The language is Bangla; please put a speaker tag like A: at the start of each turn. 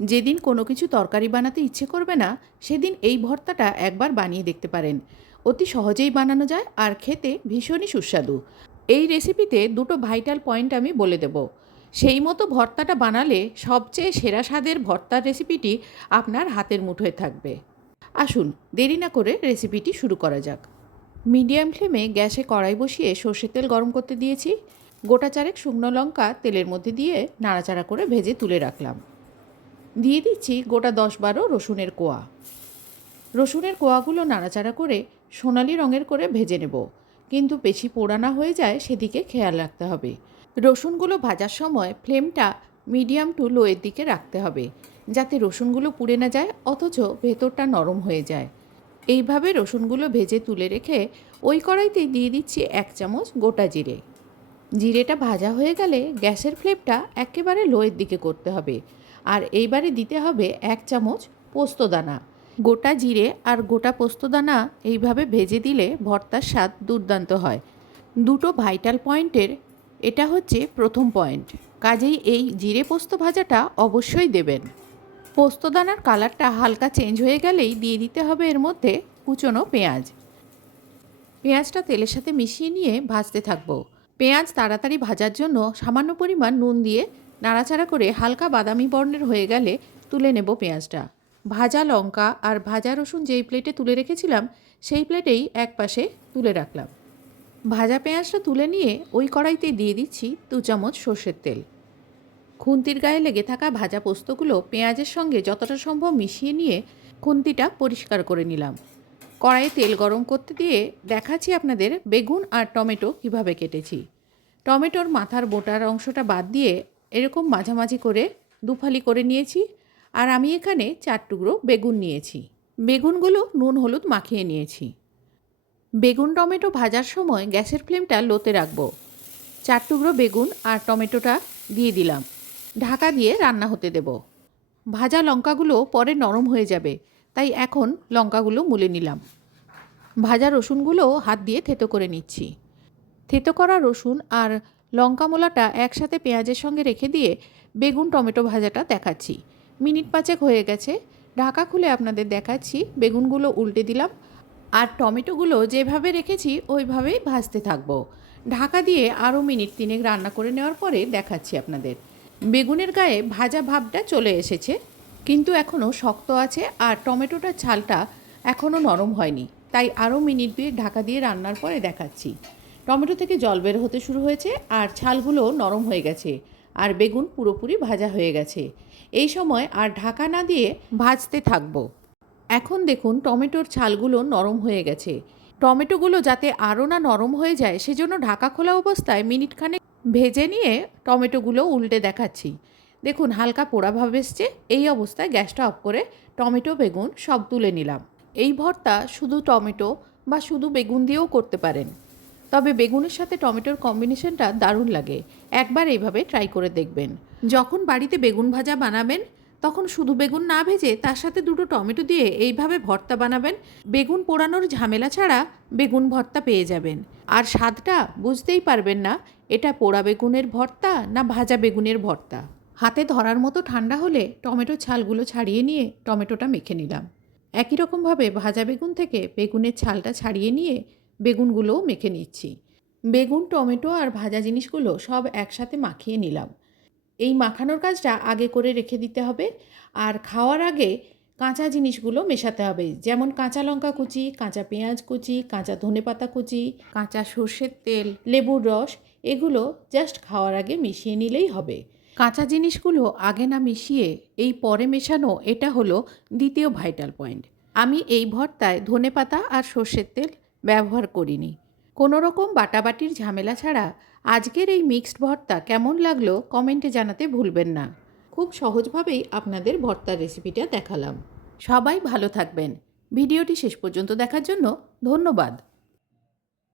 A: যেদিন কোনো কিছু তরকারি বানাতে ইচ্ছে করবে না, সেদিন এই ভর্তাটা একবার বানিয়ে দেখতে পারেন। অতি সহজেই বানানো যায় আর খেতে ভীষণই সুস্বাদু। এই রেসিপিতে দুটো ভাইটাল পয়েন্ট আমি বলে দেব। সেই মতো ভর্তাটা বানালে সবচেয়ে সেরা স্বাদের ভর্তার রেসিপিটি আপনার হাতের মুঠোয় থাকবে। আসুন, দেরি না করে রেসিপিটি শুরু করা যাক। মিডিয়াম ফ্লেমে গ্যাসে কড়াই বসিয়ে সর্ষের তেল গরম করতে দিয়েছি। গোটা চারেক শুকনো লঙ্কা তেলের মধ্যে দিয়ে নাড়াচাড়া করে ভেজে তুলে রাখলাম। দিয়ে দিচ্ছি গোটা দশ বারো রসুনের কোয়া। রসুনের কোয়াগুলো নাড়াচাড়া করে সোনালি রঙের করে ভেজে নেব। কিন্তু বেশি পোড়া না হয়ে যায় সেদিকে খেয়াল রাখতে হবে। রসুনগুলো ভাজার সময় ফ্লেমটা মিডিয়াম টু লোয়ের দিকে রাখতে হবে, যাতে রসুনগুলো পুড়ে না যায়, অথচ ভেতরটা নরম হয়ে যায়। এইভাবে রসুনগুলো ভেজে তুলে রেখে ওই কড়াইতে দিয়ে দিচ্ছি এক চামচ গোটা জিরে। জিরেটা ভাজা হয়ে গেলে গ্যাসের ফ্লেমটা একেবারে লোয়ের দিকে করতে হবে। আর এইবারে দিতে হবে এক চামচ পোস্তদানা। গোটা জিরে আর গোটা পোস্তদানা এইভাবে ভেজে দিলে ভর্তার স্বাদ দুর্দান্ত হয়। দুটো ভাইটাল পয়েন্টের, এটা হচ্ছে প্রথম পয়েন্ট। কাজেই এই জিরে পোস্ত ভাজাটা অবশ্যই দেবেন। পোস্তদানার কালারটা হালকা চেঞ্জ হয়ে গেলেই দিয়ে দিতে হবে এর মধ্যে কুচনো পেঁয়াজ। পেঁয়াজটা তেলের সাথে মিশিয়ে নিয়ে ভাজতে থাকব। পেঁয়াজ তাড়াতাড়ি ভাজার জন্য সামান্য পরিমাণ নুন দিয়ে নাড়াচাড়া করে হালকা বাদামি বর্ণের হয়ে গেলে তুলে নেব পেঁয়াজটা। ভাজা লঙ্কা আর ভাজা রসুন যেই প্লেটে তুলে রেখেছিলাম, সেই প্লেটেই এক পাশে তুলে রাখলাম। ভাজা পেঁয়াজটা তুলে নিয়ে ওই কড়াইতে দিয়ে দিচ্ছি দু চামচ সর্ষের তেল। খুন্তির গায়ে লেগে থাকা ভাজা পোস্তগুলো পেঁয়াজের সঙ্গে যতটা সম্ভব মিশিয়ে নিয়ে খুন্তিটা পরিষ্কার করে নিলাম। কড়াইয়ে তেল গরম করতে দিয়ে দেখাচ্ছি আপনাদের বেগুন আর টমেটো কীভাবে কেটেছি। টমেটোর মাথার বোটার অংশটা বাদ দিয়ে এরকম মাঝামাঝি করে দুফালি করে নিয়েছি আর আমি এখানে চার টুকরো বেগুন নিয়েছি। বেগুনগুলো নুন হলুদ মাখিয়ে নিয়েছি। বেগুন টমেটো ভাজার সময় গ্যাসের ফ্লেমটা লোতে রাখব। চার টুকরো বেগুন আর টমেটোটা দিয়ে দিলাম। ঢাকা দিয়ে রান্না হতে দেব। ভাজা লঙ্কাগুলো পরে নরম হয়ে যাবে, তাই এখন লঙ্কাগুলো মুলে নিলাম। ভাজা রসুনগুলো হাত দিয়ে থেতো করে নিচ্ছি। থেতো করা রসুন আর লঙ্কা মোলাটা একসাথে পেঁয়াজের সঙ্গে রেখে দিয়ে বেগুন টমেটো ভাজাটা দেখাচ্ছি। মিনিট পাঁচেক হয়ে গেছে। ঢাকা খুলে আপনাদের দেখাচ্ছি। বেগুনগুলো উল্টে দিলাম। আর টমেটোগুলো যেভাবে রেখেছি, ওইভাবেই ভাজতে থাকব। ঢাকা দিয়ে আরও মিনিট তিনেক রান্না করে নেওয়ার পরে দেখাচ্ছি আপনাদের। বেগুনের গায়ে ভাজা ভাবটা চলে এসেছে, কিন্তু এখনও শক্ত আছে আর টমেটোটার ছালটা এখনও নরম হয়নি। তাই আরও মিনিট দুয়ে ঢাকা দিয়ে রান্নার পরে দেখাচ্ছি। টমেটো থেকে জল বের হতে শুরু হয়েছে আর ছালগুলো নরম হয়ে গেছে আর বেগুন পুরোপুরি ভাজা হয়ে গেছে। এই সময় আর ঢাকা না দিয়ে ভাজতে থাকব। এখন দেখুন টমেটোর ছালগুলো নরম হয়ে গেছে। টমেটোগুলো যাতে আরও না নরম হয়ে যায়, সেজন্য ঢাকা খোলা অবস্থায় মিনিটখানেক ভেজে নিয়ে টমেটোগুলো উল্টে দেখাচ্ছি। দেখুন হালকা পোড়া ভাব এসছে। এই অবস্থায় গ্যাসটা অফ করে টমেটো, বেগুন সব তুলে নিলাম। এই ভর্তা শুধু টমেটো বা শুধু বেগুন দিয়েও করতে পারেন। তবে বেগুনের সাথে টমেটোর কম্বিনেশনটা দারুণ লাগে। একবার এইভাবে ট্রাই করে দেখবেন। যখন বাড়িতে বেগুন ভাজা বানাবেন, তখন শুধু বেগুন না ভেজে তার সাথে দুটো টমেটো দিয়ে এইভাবে ভর্তা বানাবেন। বেগুন পোড়ানোর ঝামেলা ছাড়া বেগুন ভর্তা পেয়ে যাবেন। আর স্বাদটা বুঝতেই পারবেন না, এটা পোড়া বেগুনের ভর্তা না ভাজা বেগুনের ভর্তা। হাতে ধরার মতো ঠান্ডা হলে টমেটোর ছালগুলো ছাড়িয়ে নিয়ে টমেটোটা মেখে নিলাম। একই রকমভাবে ভাজা বেগুন থেকে বেগুনের ছালটা ছাড়িয়ে নিয়ে বেগুনগুলোও মেখে নিচ্ছি। বেগুন, টমেটো আর ভাজা জিনিসগুলো সব একসাথে মাখিয়ে নিলাম। এই মাখানোর কাজটা আগে করে রেখে দিতে হবে আর খাওয়ার আগে কাঁচা জিনিসগুলো মেশাতে হবে। যেমন কাঁচা লঙ্কা কুচি, কাঁচা পেঁয়াজ কুচি, কাঁচা ধনেপাতা কুচি, কাঁচা সর্ষের তেল, লেবুর রস, এগুলো জাস্ট খাওয়ার আগে মিশিয়ে নিলেই হবে। কাঁচা জিনিসগুলো আগে না মিশিয়ে এই পরে মেশানো এটা হলো দ্বিতীয় ভাইটাল পয়েন্ট। আমি এই ভর্তায় ধনেপাতা আর সর্ষের তেল ব্যবহার করিনি। কোনো রকম বাটাবাটির ঝামেলা ছাড়া আজকের এই মিক্সড ভর্তা কেমন লাগল কমেন্টে জানাতে ভুলবেন না। খুব সহজভাবেই আপনাদের ভর্তার রেসিপিটা দেখালাম। সবাই ভালো থাকবেন। ভিডিওটি শেষ পর্যন্ত দেখার জন্য ধন্যবাদ।